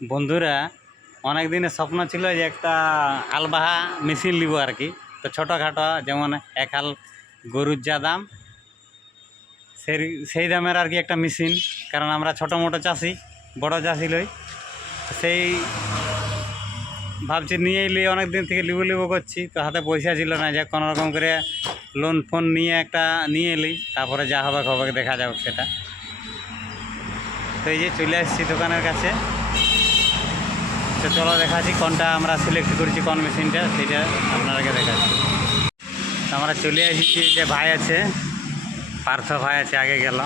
বন্ধুরা, অনেক দিনের স্বপ্ন ছিল যে একটা আলবাহা মেশিন নিব আর কি। তো ছোটোখাটো যেমন এক হাল গরুর যা দাম, সেই সেই দামের আর কি একটা মেশিন কারণ আমরা ছোটো মোটো চাষি, বড় চাষি লই। সেই ভাবছি নিয়ে এলি অনেক দিন থেকে লিবো লিবো করছি। তো হাতে পয়সা ছিল না যে কোনো রকম করে লোন ফোন নিয়ে একটা, নিয়ে এলি। তারপরে যা হবে হবে দেখা যাবে সেটা। তো এই যে চলে এসেছি দোকানের কাছে। তো চলো দেখাচ্ছি কোনটা আমরা সিলেক্ট করেছি, কোন মেশিনটা সেটা আপনাদেরকে দেখাচ্ছি। আমরা চলে এসেছি যে ভাই আছে, পার্থ ভাই আছে, আগে গেল।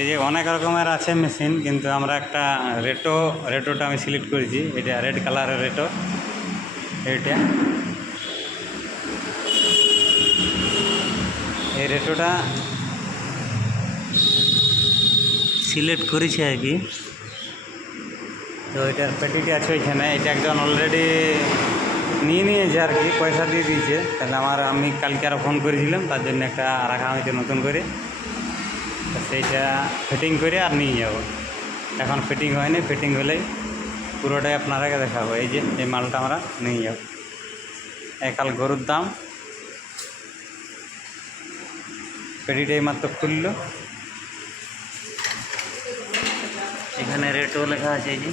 এই যে অনেক রকমের আছে মেশিন কিন্তু আমরা একটা রেটো, রেটোটা আমি সিলেক্ট করেছি। এটা রেড কালারের রেটো। এইটা। এই রেটোটা সিলেক্ট করেছি আর কি। তো এটার পেটিটি আছে ওইখানে, এটা একজন অলরেডি নিয়ে নিয়েছে আর কি, পয়সা দিয়ে দিয়েছে। তাহলে আমার, আমি কালকে আরও ফোন করেছিলাম, তার জন্য একটা রাখা হয়েছে নতুন করে। সেইটা ফিটিং করে আর নিয়ে যাব। এখন ফিটিং হয়নি ফিটিং হলেই পুরোটাই আপনারাকে দেখাবো। এই যে, এই মালটা আমরা নিয়ে যাব। একাল গরুর দাম। পেটিটাই মাত্র খুললো। এখানে রেটও লেখা আছে এই যে।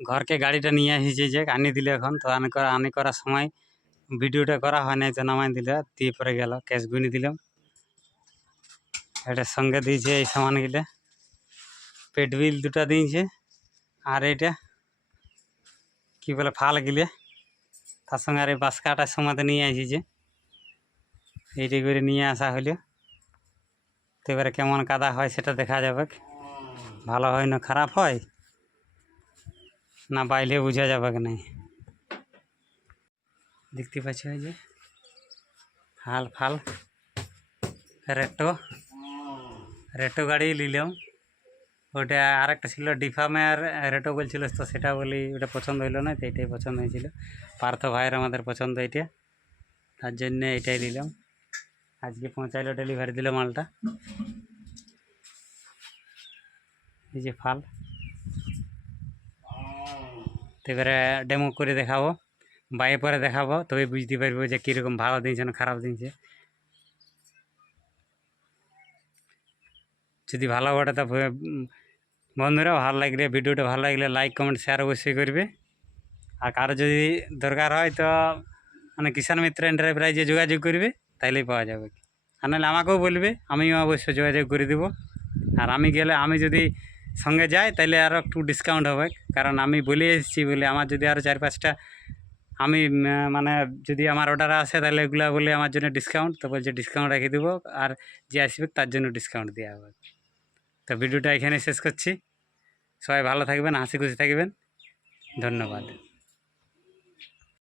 ঘরকে গাড়িটা নিয়ে এসেছে যে, আনি দিলে এখন। তো আনি করা আনি করার সময় ভিডিওটা করা হয় নাই, তো নামাই দিলে, দিয়ে পরে গেল, ক্যাশ গুনি দিলাম। এটার সঙ্গে দিয়েছে এই সামানগুলো। পেট বিল দুটা দিয়েছে, আর এটা কি বলে ফাল গিলে তার সঙ্গে আর এই বাস কাটার সময় নিয়ে এসেছে। এইটি করে নিয়ে আসা হলো। তো এবারে কেমন কাদা হয় সেটা দেখা যাবে। ভালো হয় না খারাপ হয়? না বাইলে বোঝা যাবে কি নাই? দেখতে পাচ্ছি যে, হাল ফাল রেটো রেটো গাড়ি নিলাম। ওটা আরেকটা ছিল ডিফামের রেটো বলছিল তো সেটা বলি, ওটা পছন্দ হইল না, তো এটাই পছন্দ হয়েছিল। পার্থ ভাইয়ের আমাদের পছন্দ এটা, তার জন্য এটাই নিলাম। আজকে পৌঁছাইলো ডেলিভারি দিল মালটা। এই যে ফাল। এবারে ডেমো করে দেখাবো। বাইরে পরে দেখাবো, তবে বুঝতে পারব যে কীরকম ভালো দিনছে না খারাপ দিনছে। যদি ভালো বটে তা বন্ধুরা ভালো লাগলে, ভিডিওটা ভালো লাগলে লাইক কমেন্ট শেয়ার অবশ্যই করবে। আর কারও যদি দরকার হয় তো মানে কিষাণ মিত্র এন্টারপ্রাইজে যোগাযোগ করবে, তাইলেই পাওয়া যাবে। আর নাহলে আমাকেও বলবে, আমিও অবশ্যই যোগাযোগ করে দেবো। আর আমি গেলে আমি যদি সঙ্গে যাই তাহলে আরও একটু ডিসকাউন্ট হবে। কারণ আমি বলে এসেছি বলে আমার যদি আরও চার পাঁচটা, আমি মানে যদি আমার অর্ডার আসে তাহলে এগুলো বলে আমার জন্য ডিসকাউন্ট তো বলছে ডিসকাউন্ট রেখে দেবো। আর যে আসবে, তার জন্য ডিসকাউন্ট দেওয়া হবে। তো ভিডিওটা এখানে শেষ করছি। সবাই ভালো থাকবেন, হাসি খুশি থাকবেন। ধন্যবাদ।